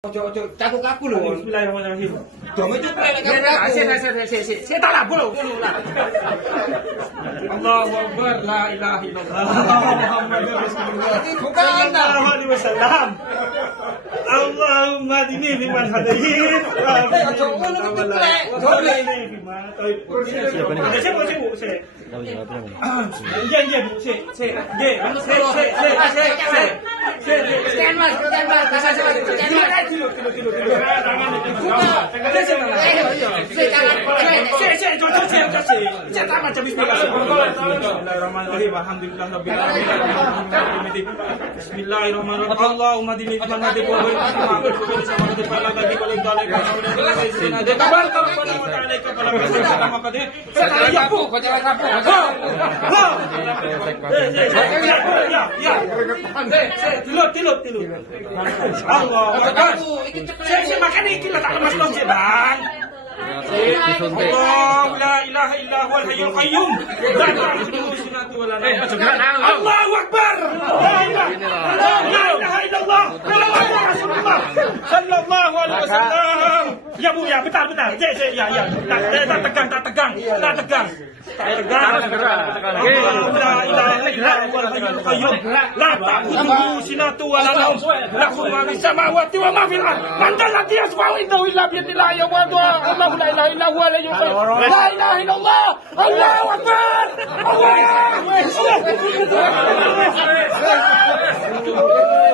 Ojo cakuk aku lho. Bismillahirrahmanirrahim. Dome itu plek aku. Saya tak labu loh. Allahu Akbar, la ilaha illallah. Muhammadur Rasulullah. Sallallahu alaihi wasallam. Allahumma dini liman hadayit. Ojo ngono itu plek. Siapa? Iya, Bu. Tilut. Allah. Saya makan iki lah tak lemas lonce, Bang. Allah la ilaha illa huwal hayyul qayyum. La ta'khudhuhu sinatun wa la nawm. Allahu Akbar. La ilaha illallah. Muhammadur Rasulullah sallallahu alaihi wasallam. Ya Bu, ya bentar. Ya. Tak tegang. La ilaha illa huwal hayyul qayyum. La ta'khudhuhu sinatun wa la nawm. Lahu ma fis samawati wa ma fil ardh. Man dhal ladzi yashfa'u indahu illa bi idhnihi Allahu la ilaha illa huwa al-hayyul qayyum. La ilaha illallah. Allahu Akbar. Allahu Akbar.